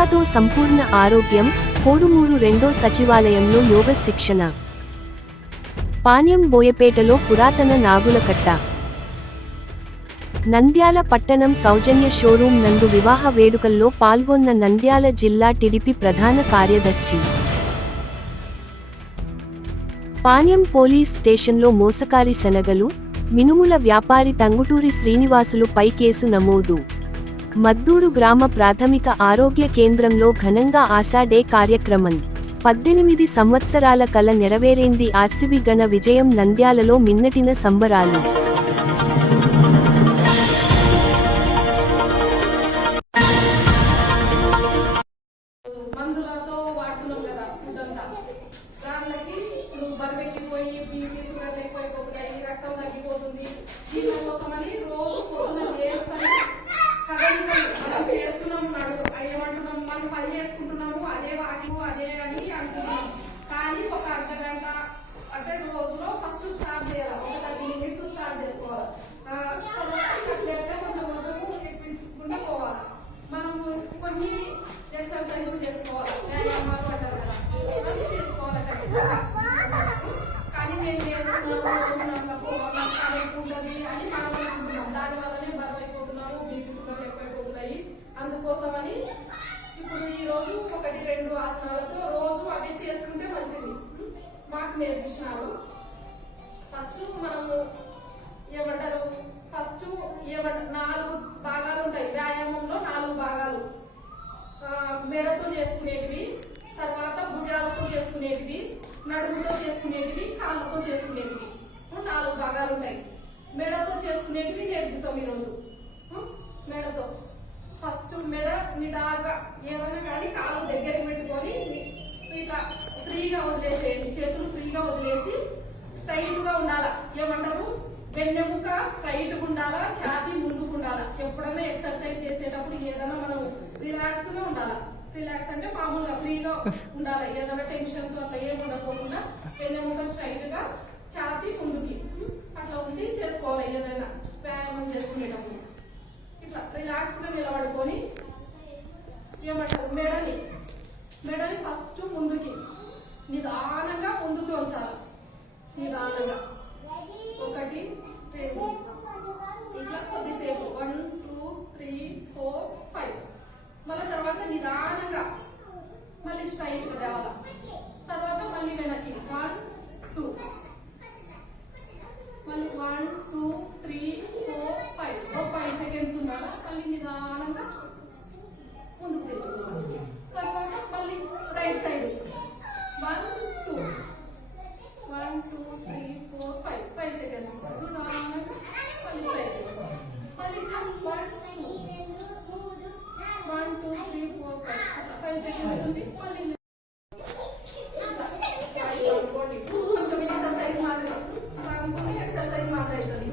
యోగాతో సంపూర్ణ ఆరోగ్యం. కోడుమూరు 2వ సచివాలయంలో యోగ శిక్షణ. పాణ్యం బోయపేటలో పురాతన నాగులకట్ట. నంద్యాల పట్టణం సౌజన్య షోరూం నందు వివాహ వేడుకల్లో పాల్గొన్న నంద్యాల జిల్లా టీడీపీ ప్రధాన కార్యదర్శి. పాణ్యం పోలీస్ స్టేషన్లో మోసకారి శనగలు, మినుముల వ్యాపారి తంగుటూరి శ్రీనివాసులు పై కేసు నమోదు. మద్దూరు గ్రామ ప్రాథమిక ఆరోగ్య కేంద్రంలో ఘనంగా ఆశా డే కార్యక్రమం. 18 సంవత్సరాల కల నెరవేరేంది. ఆర్సీబీ ఘన విజయం. నంద్యాలలో మిన్నటిన సంబరాలు. కానీ ఒక అర్ధగంట అంటే రోజులో ఫస్ట్ స్టార్ట్ చేయాలి. ఒక 30 నిమిషాలు స్టార్ట్ చేసుకోవాలి. కొంచెం కొంచెం ఎక్కించుకుంటూ పోవాలి. మనము కొన్ని ఎక్సర్సైజులు చేసుకోవాలి. వ్యాయామాలు అంటారు కదా, అది చేసుకోవాలి ఖచ్చితంగా. కానీ మేము చేస్తున్నాము ఉంటుంది అని మనం అనుకుంటున్నాం. దానివల్లనే బరువు అయిపోతున్నాము, బీపీ షుగర్ ఎక్కువైపోతున్నాయి. అందుకోసమని ఇప్పుడు ఈ రోజు 1-2 ఆసనాలతో రోజు అవి చేసుకుంటే మంచిది. మాకు నేర్పించినారు. ఫస్ట్ మనము ఏమంటారు, ఫస్ట్ 4 భాగాలు ఉంటాయి. వ్యాయామంలో 4 భాగాలు. మెడతో చేసుకునేటివి, తర్వాత భుజాలతో చేసుకునేటివి, నడుముతో చేసుకునేటివి, కాళ్ళతో చేసుకునేటివి 4 భాగాలు ఉంటాయి. మెడతో చేసుకునేటివి నేర్పిస్తాం ఈరోజు. మెడతో ఫస్ట్ మెడ నిదాగా ఏమైనా కానీ కాళ్ళు దగ్గరికి పెట్టుకొని ఇట్లా ఫ్రీగా వదిలేసేయండి. చేతులు ఫ్రీగా వదిలేసి స్ట్రైట్ గా ఉండాలా. ఏమంటారు, వెన్నెముక స్ట్రైట్ గా ఉండాలా, ఛాతీ ముందుకు ఉండాలా. ఎప్పుడైనా ఎక్సర్సైజ్ చేసేటప్పుడు ఏదైనా మనం రిలాక్స్ గా ఉండాలా. రిలాక్స్ అంటే మామూలుగా ఫ్రీగా ఉండాలి. ఏదైనా టెన్షన్స్ అట్లా ఏమి ఉండకుండా వెన్నెముక స్ట్రైట్ గా, ఛాతీ ముందుకి అట్లా ఉండి చేసుకోవాలి. ఏదైనా వ్యాయామం చేసుకునేటప్పుడు ఇట్లా రిలాక్స్ గా నిలబడుకొని ఏమంటారు, మెడని ఫస్ట్ ముందుకి నిదానంగా ముందుకు ఉంచాలి. నిదానంగా 1, 2 ఇట్లా కొద్దిసేపు 1, 2, 3, 4, 5. మళ్ళీ తర్వాత నిదానంగా మళ్ళీ స్ట్రైట్ గా తేవాలా. తర్వాత మళ్ళీ వెనక్కి 1, 2, మళ్ళీ 1, 2, 3, 4, 5. 5 సెకండ్స్ ఉండాలా. మళ్ళీ నిదానంగా ముందుకు తెచ్చుకోవాలి. తర్వాత మళ్ళీ రైట్ సైడ్ 1, 2, 1, 2, 3, 4, 5 సెకండ్స్ నిదానంగా మళ్ళీ స్ట్రైట్ తెచ్చుకోవాలి. మళ్ళీ 1, 2, 1, 2, 3, 4, 5 సెకండ్స్ ఉంది. మళ్ళీ కొంచెం ఎక్సర్సైజ్ మాత్రం అవుతుంది.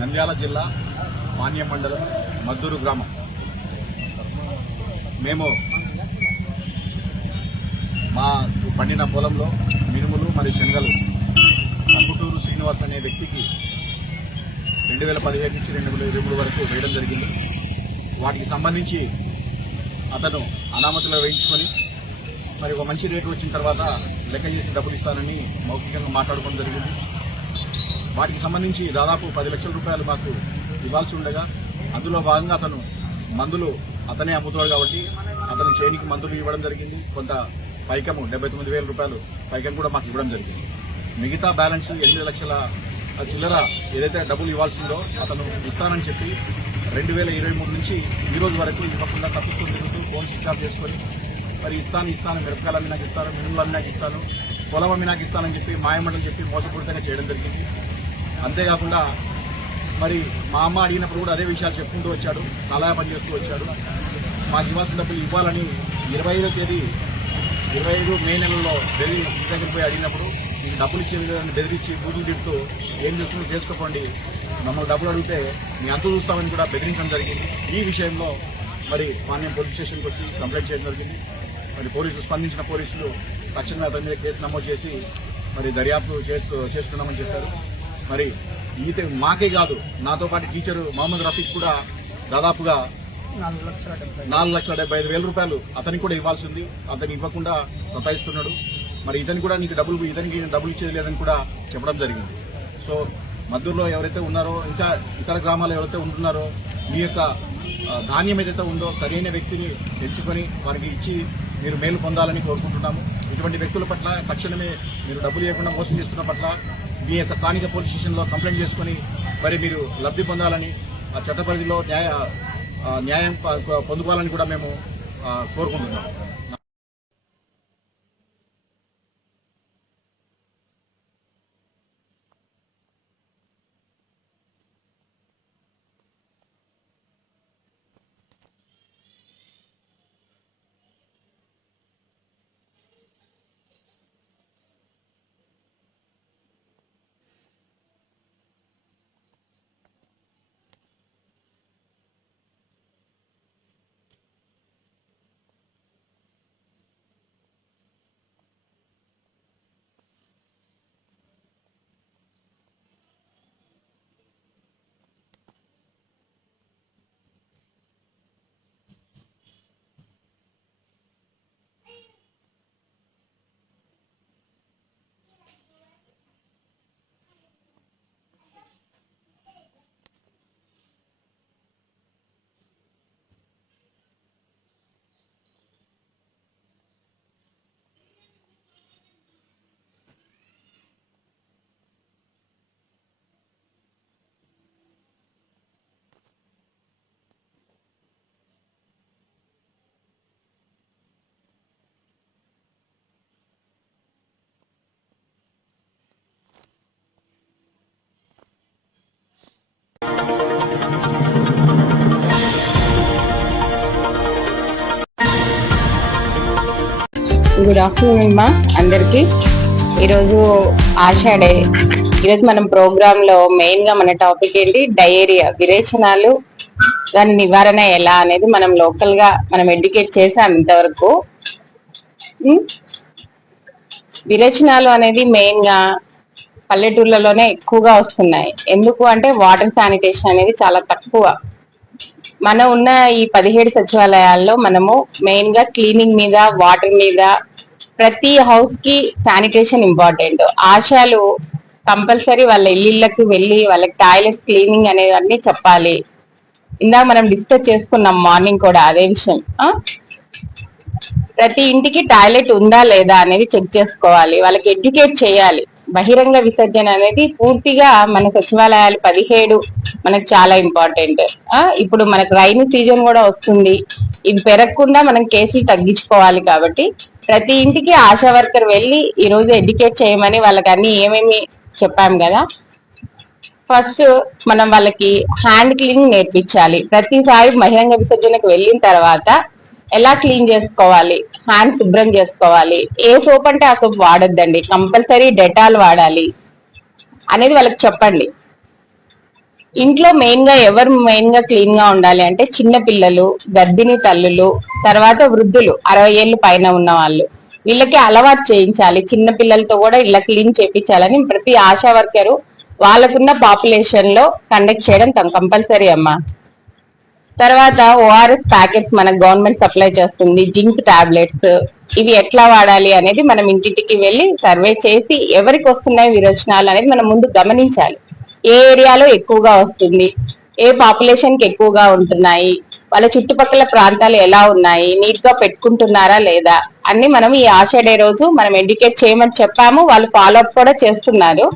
నంద్యాల జిల్లా పాణ్యం మండలం మద్దూరు గ్రామం. మేము మా పండిన పొలంలో మినుములు మరియు శనగలు టంగుటూరి శ్రీనివాస్ అనే వ్యక్తికి 2017 నుంచి 2023 వరకు వేయడం జరిగింది. వాటికి సంబంధించి అతను అనామతులు వేయించుకొని మరి ఒక మంచి రేటు వచ్చిన తర్వాత లెక్క చేసి డబ్బులు ఇస్తానని మౌఖికంగా మాట్లాడుకోవడం జరిగింది. వాటికి సంబంధించి దాదాపు 10 లక్షల రూపాయలు మాకు ఇవ్వాల్సి ఉండగా అందులో భాగంగా అతను మందులు అతనే అమ్ముతాడు కాబట్టి అతను చేనికి మందులు ఇవ్వడం జరిగింది. కొంత పైకము 79,000 రూపాయలు పైకం కూడా మాకు ఇవ్వడం జరిగింది. మిగతా బ్యాలెన్స్ 8 లక్షల చిల్లర ఏదైతే డబ్బులు ఇవ్వాల్సిందో అతను ఇస్తానని చెప్పి 2023 నుంచి ఈ రోజు వరకు ఇవ్వకుండా తప్పిస్తూ తిరుగుతూ ఫోన్ స్విచ్ ఆఫ్ చేసుకొని మరి ఇస్తాను మిరపకాయలు అమ్మి నాకు ఇస్తాను, మినుములు అమ్మి నాకు ఇస్తాను, పొలం అమ్మి నాకు ఇస్తానని చెప్పి మాయమంటలు చెప్పి మోసపూరితంగా చేయడం జరిగింది. అంతేకాకుండా మరి మా అమ్మ అడిగినప్పుడు కూడా అదే విషయాలు చెప్పుకుంటూ వచ్చాడు, అలాగే పనిచేస్తూ వచ్చాడు. మాకు ఇవ్వాల్సిన డబ్బులు ఇవ్వాలని 25 మే నెలలో ఢిల్లీ దగ్గరికి పోయి అడిగినప్పుడు మీకు డబ్బులు ఇచ్చే విధాన్ని బెదిరించి బూతులు తిడుతూ ఏం చేస్తుందో చేసుకోకండి, మమ్మల్ని డబ్బులు అడిగితే మీ అంతు చూస్తామని కూడా బెదిరించడం జరిగింది. ఈ విషయంలో మరి పాణ్యం పోలీస్ స్టేషన్కి వచ్చి కంప్లైంట్ చేయడం జరిగింది. మరి స్పందించిన పోలీసులు తక్షణమే అతని మీద కేసు నమోదు చేసి మరి దర్యాప్తు చేస్తున్నామని చెప్పారు. మరి ఈత మాకే కాదు, నాతో పాటు టీచరు మహమ్మద్ రఫీక్ కూడా దాదాపుగా 4,75,000 రూపాయలు అతనికి కూడా ఇవ్వాల్సింది. అతను ఇవ్వకుండా సతాయిస్తున్నాడు. మరి ఇతనికి డబ్బులు ఇచ్చేది లేదని కూడా చెప్పడం జరిగింది. సో మద్దూరులో ఎవరైతే ఉన్నారో ఇంకా ఇతర గ్రామాలు ఎవరైతే ఉంటున్నారో మీ యొక్క ధాన్యం ఏదైతే ఉందో సరైన వ్యక్తిని ఎంచుకొని వారికి ఇచ్చి మీరు మేలు పొందాలని కోరుకుంటున్నాము. ఇటువంటి వ్యక్తుల పట్ల తక్షణమే మీరు డబ్బులు ఇవ్వకుండా మోసం చేస్తున్న పట్ల మీ యొక్క స్థానిక పోలీస్ స్టేషన్లో కంప్లైంట్ చేసుకుని మరి మీరు లబ్ధి పొందాలని ఆ చట్ట పరిధిలో న్యాయం పొందుకోవాలని కూడా మేము కోరుకుంటున్నాము. గుడ్ ఆఫ్టర్నూన్ మా అందరికి. ఈరోజు ఆషాఢే. ఈరోజు మనం ప్రోగ్రామ్ లో మెయిన్ గా మన టాపిక్ ఏంటి, డయేరియా, విరేచనాలు, దాని నివారణ ఎలా అనేది మనం లోకల్ గా మనం ఎడ్యుకేట్ చేసాం ఇంతవరకు. విరేచనాలు అనేది మెయిన్ గా పల్లెటూర్లలోనే ఎక్కువగా వస్తున్నాయి. ఎందుకు అంటే వాటర్ శానిటేషన్ అనేది చాలా తక్కువ. మనం ఉన్న ఈ 17 సచివాలయాల్లో మనము మెయిన్ గా క్లీనింగ్ మీద, వాటర్ మీద, ప్రతి హౌస్ కి శానిటేషన్ ఇంపార్టెంట్. ఆశాలు కంపల్సరీ వాళ్ళ ఇళ్ళకి వెళ్ళి వాళ్ళకి టాయిలెట్స్ క్లీనింగ్ అనేవన్నీ చెప్పాలి. ఇందాక మనం డిస్కస్ చేసుకున్నాం మార్నింగ్ కూడా అదే విషయం. ప్రతి ఇంటికి టాయిలెట్ ఉందా లేదా అనేది చెక్ చేసుకోవాలి, వాళ్ళకి ఎడ్యుకేట్ చేయాలి. బహిరంగ విసర్జన అనేది పూర్తిగా మన సచివాలయాలు 17 మనకు చాలా ఇంపార్టెంట్. ఇప్పుడు మనకు రైన్ సీజన్ కూడా వస్తుంది, ఇది పెరగకుండా మనం కేసులు తగ్గించుకోవాలి. కాబట్టి ప్రతి ఇంటికి ఆశా వర్కర్ వెళ్ళి ఈ రోజు ఎడ్యుకేట్ చేయమని వాళ్ళకి అన్ని ఏమేమి చెప్పాం కదా. ఫస్ట్ మనం వాళ్ళకి హ్యాండ్ క్లీనింగ్ నేర్పించాలి. ప్రతిసారి బహిరంగ విసర్జనకు వెళ్ళిన తర్వాత ఎలా క్లీన్ చేసుకోవాలి, హ్యాండ్ శుభ్రం చేసుకోవాలి, ఏ సోప్ అంటే ఆ సోప్ వాడొద్దండి, కంపల్సరీ డెటాల్ వాడాలి అనేది వాళ్ళకి చెప్పండి. ఇంట్లో మెయిన్ గా క్లీన్ గా ఉండాలి అంటే చిన్న పిల్లలు, గర్భిణీ తల్లులు, తర్వాత వృద్ధులు 60 ఏళ్ళు పైన ఉన్న వాళ్ళు, వీళ్ళకి అలవాటు చేయించాలి. చిన్న పిల్లలతో కూడా ఇలా క్లీన్ చేయించాలని ప్రతి ఆశా వర్కరు వాళ్ళకున్న పాపులేషన్ లో కండక్ట్ చేయడం కంపల్సరీ అమ్మా. తర్వాత ఓఆర్ఎస్ ప్యాకెట్స్ మనకు గవర్నమెంట్ సప్లై చేస్తుంది, జింక్ టాబ్లెట్స్, ఇవి ఎట్లా వాడాలి అనేది మనం ఇంటింటికి వెళ్ళి సర్వే చేసి ఎవరికి వస్తున్నాయి విరోచనాలు అనేది మనం ముందు గమనించాలి. ఏ ఏరియాలో ఎక్కువగా వస్తుంది, ఏ పాపులేషన్ కి ఎక్కువగా ఉంటున్నాయి, వాళ్ళ చుట్టుపక్కల ప్రాంతాలు ఎలా ఉన్నాయి, నీట్ గా పెట్టుకుంటున్నారా లేదా అన్ని మనం ఈ ఆశా డే రోజు మనం ఎడ్యుకేట్ చేయమని చెప్పాము. వాళ్ళు ఫాలో అప్ కూడా చేస్తున్నారు.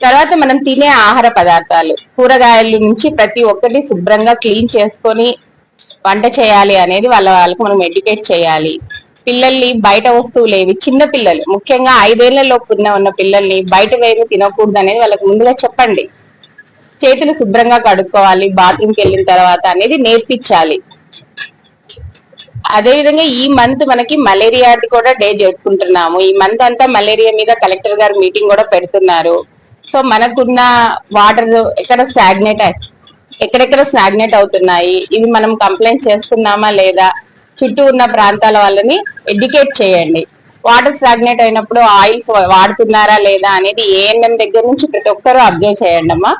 తర్వాత మనం తినే ఆహార పదార్థాలు, కూరగాయల నుంచి ప్రతి ఒక్కటి శుభ్రంగా క్లీన్ చేసుకొని వంట చేయాలి అనేది వాళ్ళకు మనం ఎడ్యుకేట్ చేయాలి. పిల్లల్ని బయట వస్తువులు ఏవి, చిన్న పిల్లలు ముఖ్యంగా 5 ఏళ్లలోపు ఉన్న పిల్లల్ని బయట వేరు తినకూడదు అనేది వాళ్ళకి ముందుగా చెప్పండి. చేతులు శుభ్రంగా కడుక్కోవాలి బాత్రూమ్కి వెళ్ళిన తర్వాత అనేది నేర్పించాలి. అదేవిధంగా ఈ మంత్ మనకి మలేరియా కూడా డే జరుపుకుంటున్నాము. ఈ మంత్ అంతా మలేరియా మీద కలెక్టర్ గారు మీటింగ్ కూడా పెడుతున్నారు. సో మనకున్న వాటర్ ఎక్కడెక్కడ స్టాగ్నేట్ అవుతున్నాయి, ఇవి మనం కంప్లైంట్ చేస్తున్నామా లేదా, చుట్టూ ఉన్న ప్రాంతాల వాళ్ళని ఎడ్యుకేట్ చేయండి. వాటర్ స్టాగ్నేట్ అయినప్పుడు ఆయిల్స్ వాడుతున్నారా లేదా అనేది ఏఎన్ఎం దగ్గర నుంచి ప్రతి ఒక్కరూ అబ్జర్వ్ చేయండి అమ్మా.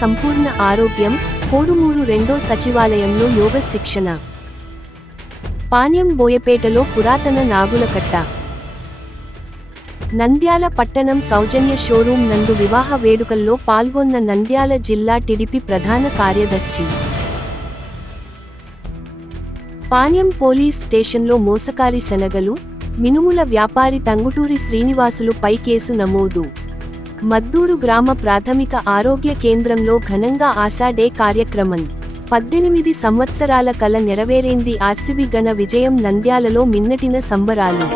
సంపూర్ణ ఆరోగ్యం, కోడుమూరు 2వ సచివాలయంలో యోగ శిక్షణ. పాణ్యం బోయపేటలో పురాతన నాగులకట్ట. నంద్యాల పట్టణం సౌజన్య షోరూం నందు వివాహ వేడుకల్లో పాల్గొన్న నంద్యాల జిల్లా టీడీపీ ప్రధాన కార్యదర్శి. పాణ్యం పోలీస్ స్టేషన్లో మోసకారి శనగలు, మినుముల వ్యాపారి తంగుటూరి శ్రీనివాసులుపై కేసు నమోదు. మద్దూరు గ్రామ ప్రాథమిక ఆరోగ్య కేంద్రంలో ఘనంగా ఆశా డే కార్యక్రమం. 18 సంవత్సరాల కల నెరవేరేంది ఆర్సీబీ ఘన విజయం. నంద్యాలలో మిన్నటిన సంబరాలు.